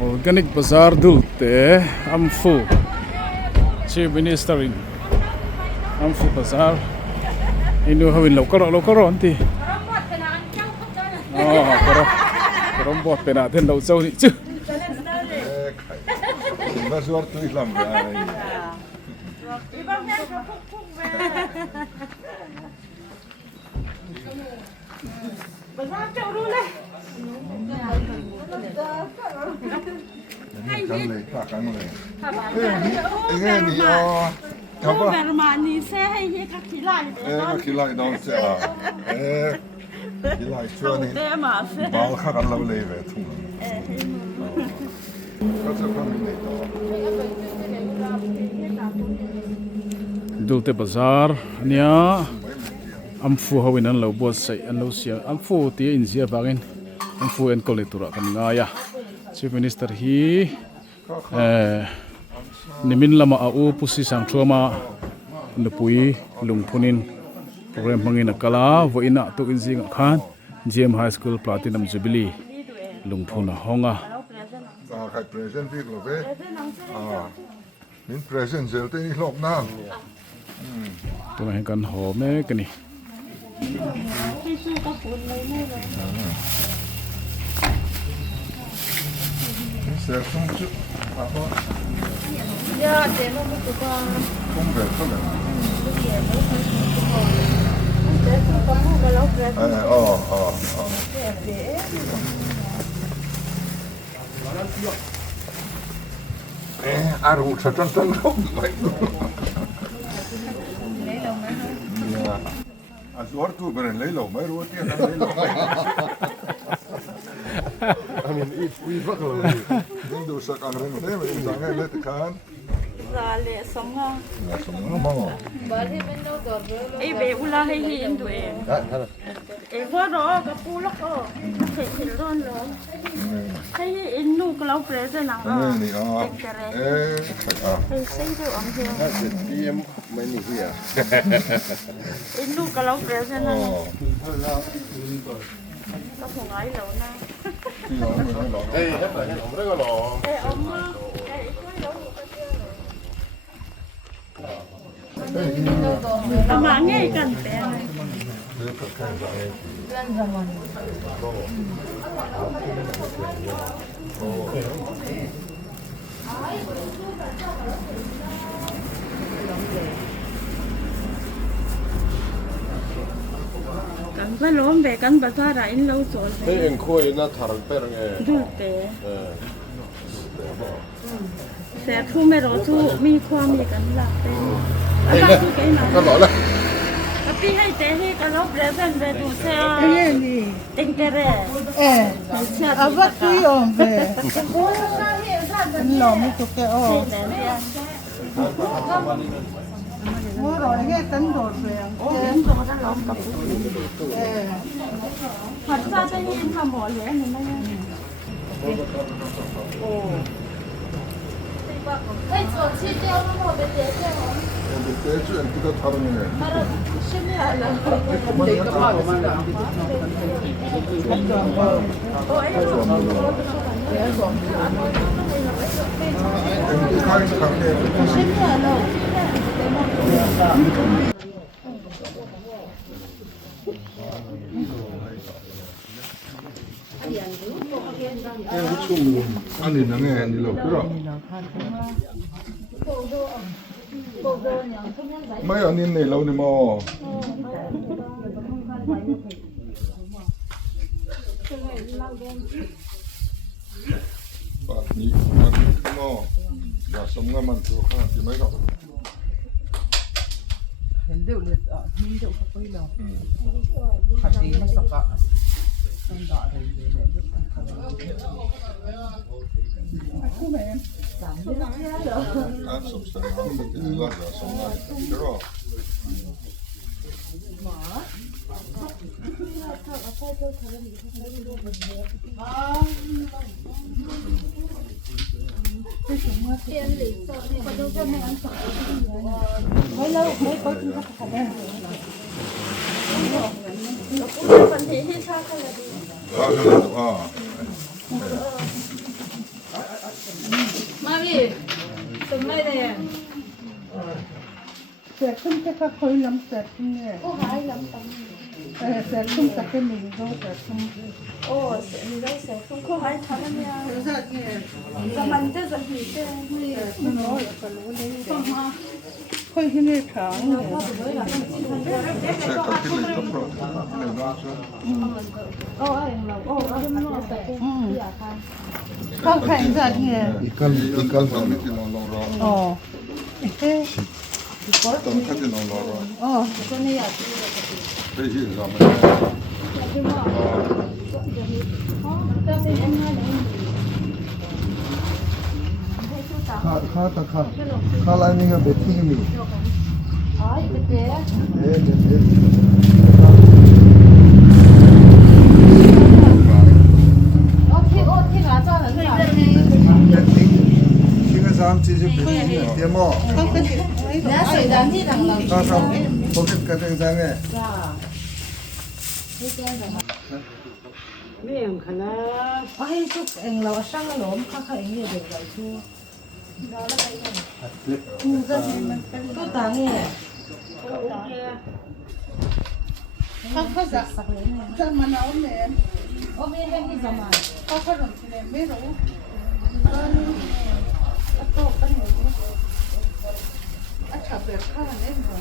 Organic Bazar Dulte Amfu Chief Minister in Amfu Bazar Inu hawin lokaro anti Korong buat penaten lau jauh ni cu Bazar tu Islam Bazar jauh dulu lah. Nghe ni Không phải mà ni xe hay gì các khí lại. các khí lại đâu xe khí lại chưa ni bao khác ăn lâu lê về thùng có sẽ không đi đâu Dulte Bazar nia Amfu hawin an lau buat sai an lau sia Amfu tia inzia bagin Amfu en kolektora kan ngaya Chief Minister hi nimin lama au pusi sang thoma Thingpui lungphunin program mangin akala voina to injing khan GM High School Platinum Jubilee lungphuna honga khai present việc rồi về min present giờ tới lộp na to hen kan ho me kani sẽ không chút Ya, dia mau buka. không về không về Kamu kalau present. Aru chân không vậy Azor tu beren lấy lẩu mấy ruột tiền lấy lẩu I mean we fuck along nhưng đồ sắc ăn rừng đấy mình sang ngay lấy cái Ra lệ sống ha. sống nó mong Ai bé ula hay hiền tụi em. Ai qua đó cái pu lắc ở. Thấy hiểu luôn rồi. Thấy in nu kalau present nào. này Thấy xây được ông chưa? đi em mấy này kia In nu kalau present nào. Có phòng ấy lâu na. Ê, hết rồi, không có lò. Ê ông. Mà nghe cần bé này. Cần phải lốm về cần bazar ra in lâu rồi. Thế anh khôi nó thằng bé nghe. Dulte. Sẽ thu mẹ rồi thu mi khoa mi cần lạc tên. Cái thu cái nào? Nó nói là Tapi hay tế hay cái lúc present về đủ xe. Tình cái rẻ. Apa tu yang be? Lom itu ke oh. Orang ni kan dor be. Đến rồi nó lỏng cặp. Thật ra cái nhìn thầm bỏ lẽ này nó nha. Ê, chỗ chi tiêu nó một cái tế tiêu hả? Tế chuyện kita taruh ini. Sini ada. Sini ada. Ani nange ni lo kira. Mấy anh in này lâu ni mo. Bạn nhị mo. Đã sống ngâm ăn chỗ khác thì mấy cậu. ห็นเดี๋ยวเลยมีเดี๋ยวเขาไปแล้วขัดดีมาสักอะต้องด่าเลยĂn sụp sẵn ăn được cái là đã sống ngâm kira. Mấy lâu mấy có chúng ta phải đây. Ah, đi. Sớm nay này. Sẽ không thể các khối lắm sẽ không nghe. Có hai lắm tầm. Sẽ không tập cái mình đâu sẽ không. Ồ, sẽ mình đây sẽ không có hai thằng nha. Sẽ nghe. Giờ mình sẽ dần gì thế? Nó nói là phải lối đấy. Khối hình như tháng. Sẽ có cái lịch tập rồi. Này đó chứ. Ồ, anh là ồ, anh là phải. Không phải sẽ nghe. Ikan kami tinoloro. Ồ. Thế. Tầm khát tinoloro. Ồ. Cái gì rồi mà. Khá lại mình gặp別ที่มี Ai, cái thế? Ô, thế là cho là sao? Khi cái giám chỉ giúp tiêm mỏ. Nè, sợi đàn thì đằng nào? Ta xong, có cái tiếng giang nghe. Miệng khả năng. Ôi, chúc anh là sang cái lốm khá khá anh như được vậy chứ. Tôi tả nghe. Không phải dạ. Dạ mà nói nè. Ô, mẹ hay đi ra mà. Không phải làm gì nè. Mấy rồi. Anh chả biết khá là nên rồi.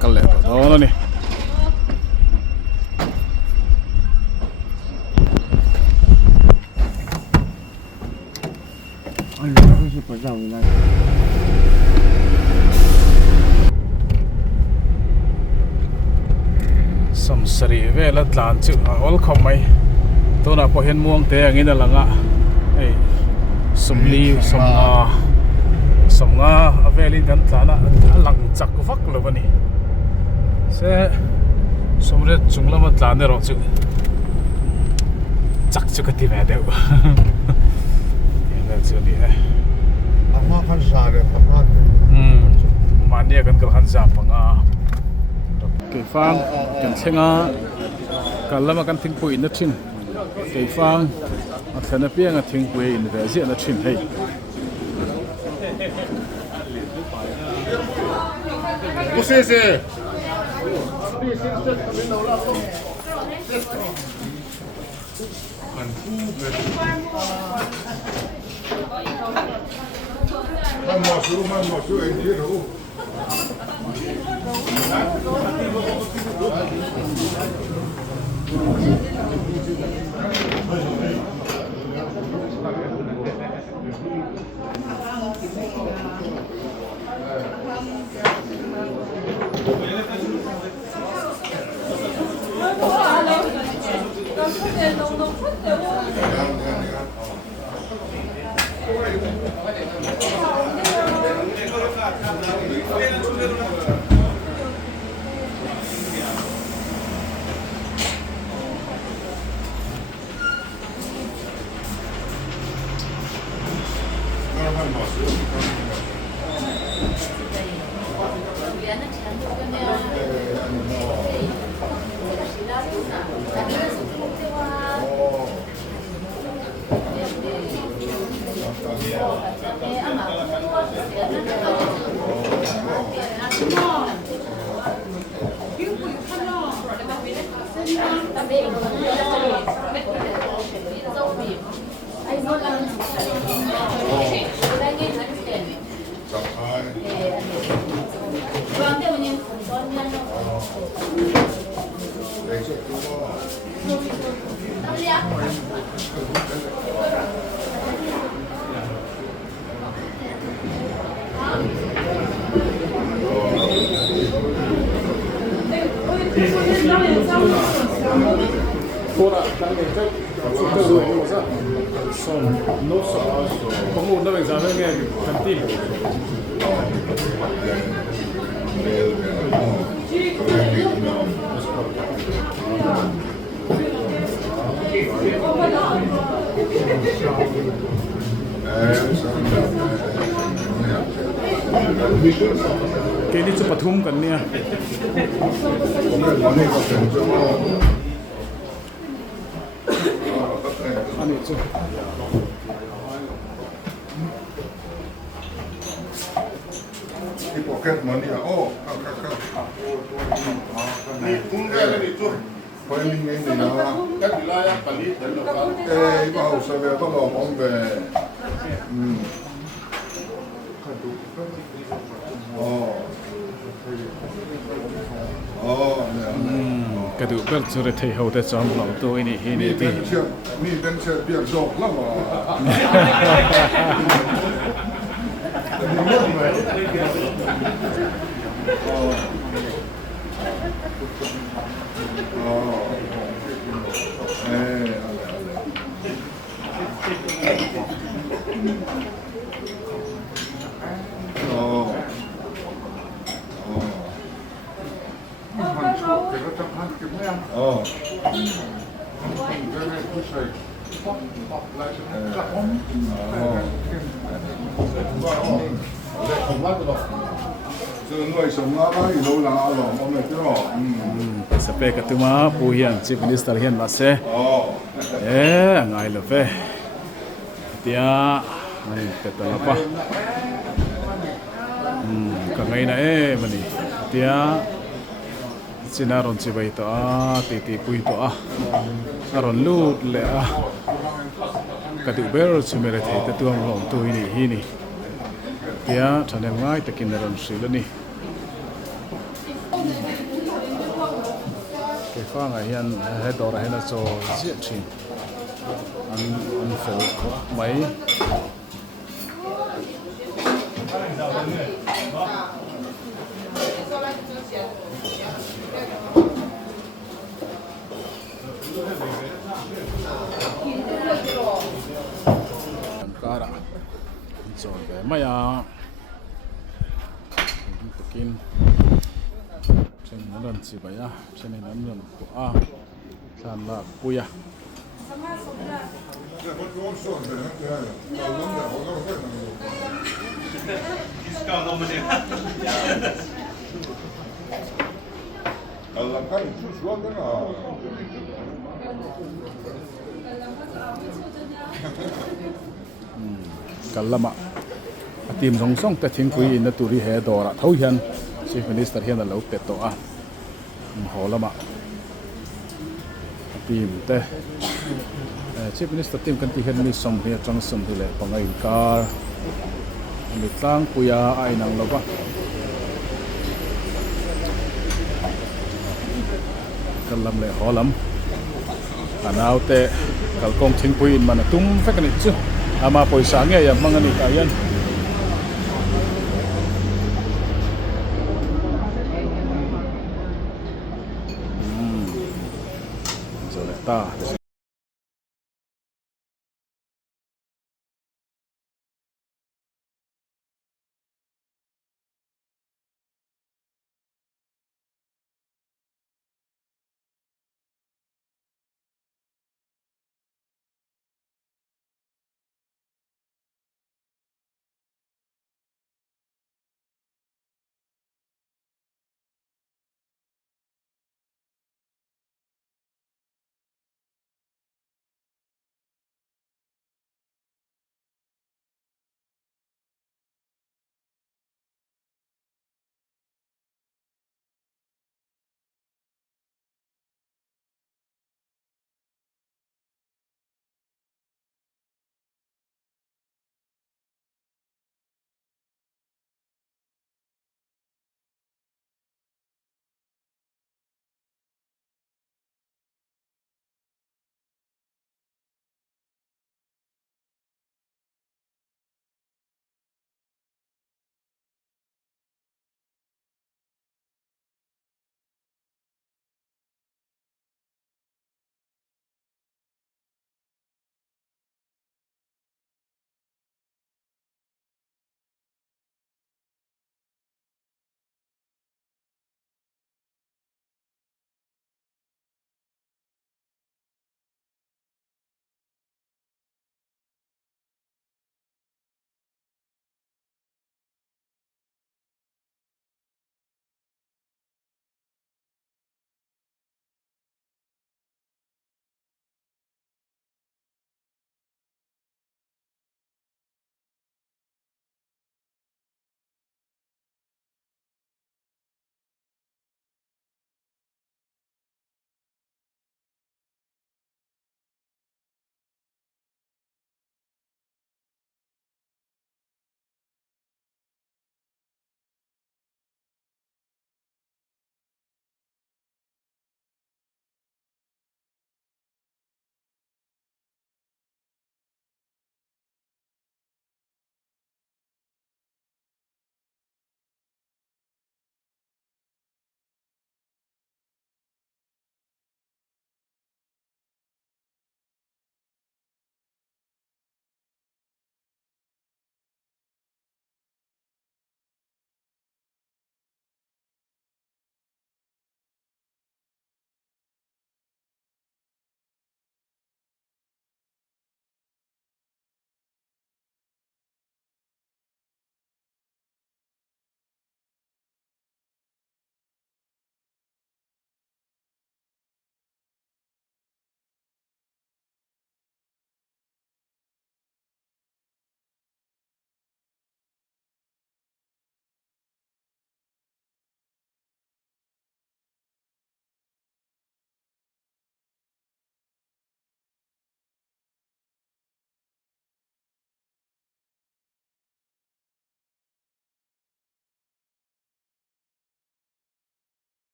Cái lẽ đó nè. Anh nói cái phải giàu này. Some sari về là tlan chữ all không mấy. Tôi nào có hiện muông thế nghe là ngã. Hey, sum li sum ngã về lên gần tlan à lăng chắc cái phắc luôn vậy. Sẽ sum re chung lắm tlan này rồi chữ. Chắc chữ cái gì vậy đâu. Là chữ này. Amma kan sare amma. Mania kan kalhan sa panga. Cái phang cái thenga cái lama cái Thingpui in chin cái phang ở thành phố cái Thingpui in về diện chin hay Bố xe xe. Man må su en til ro. Tora, kan nge chak, super zo ni sa. Son, no so. Pangu na bang sa nge kanti. Kini chu pathum kan nia. Ani chu. Pocket money. Oh, Ni kunga ni tu. Poi mi viene là. Các wilayah kali dan lokal. Mau saya tu lo mau be. Oh. Oh, Cái tụ belt cho để thấy hậu để chọn lòng tôi này hi này thì mi bên xe biệt dọc lắm mà. sa pe ka tuma pu hian chief minister hian ma se ngai lo ve tia ai pe ta pa ka ngai na mani tia sinaron chi bai to ti pui to aron lut le ka tu ber chu mere the ta tuang long tu hi ni tia thane ngai takin ron sil ni cái pha ngày hiện hết đồ là hết là cho diễn trình ăn phở mấy cara cho cái mấy takin trên nó lần gì vậy trên này nó lần của sàn là puya kalama team song song ta Thingpui in na turi he dora thau hian chief minister hian lo pe to holama team te chief minister team kan ti hian mi som hi atang som hi le pangai kar mi tlang puya ai nang lo ba kalam le holam anau te kalkong Thingpui in mana tum fekani chu ama poisa nge ya mangani ka yan ta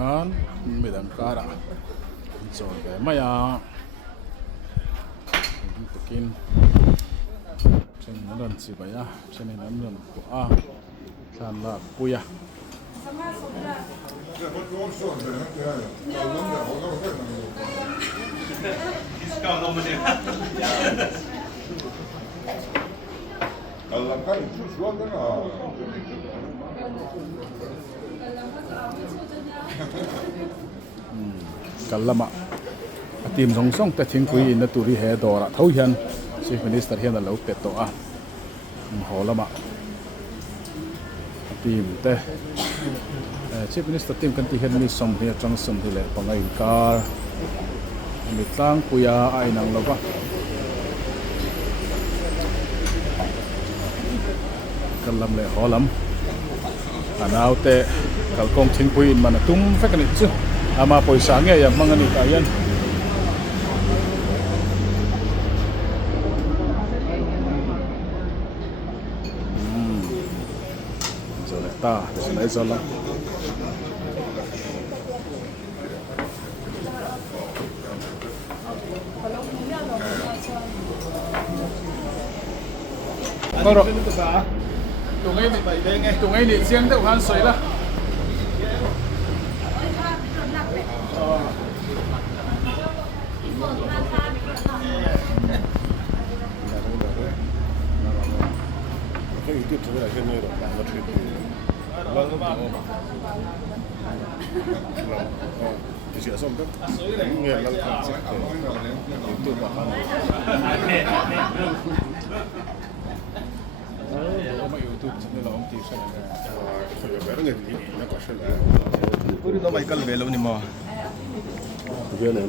hian midang kara chon ve maya takin chen nan chi baya chen nan ko a san la puya Alla kan ju suoda na. kalama atim song song ta thingpui in na turi he dora thau hian chief minister hian a lo pe to a holama atim te chief minister tim kan ti hian mi som hi atang som hi le pangai kar mi tlang puya a inang lova kalam le holam anaw te kalkong thingpui in man tum fekani chu ama poisa nge ya mangani ka yan rồi ta sẽ lấy cho lắm có rồi tụi ấy đi riêng đâu ăn sấy là cái YouTube thứ này trên nơi đó làm một chuyện vâng thì chỉ xong tất nghe lăng thang sẽ YouTube mà mà YouTube trên là ông tìm xem phải có vẻ người gì nó có sẽ là nó mày cần về lâu ni mà về này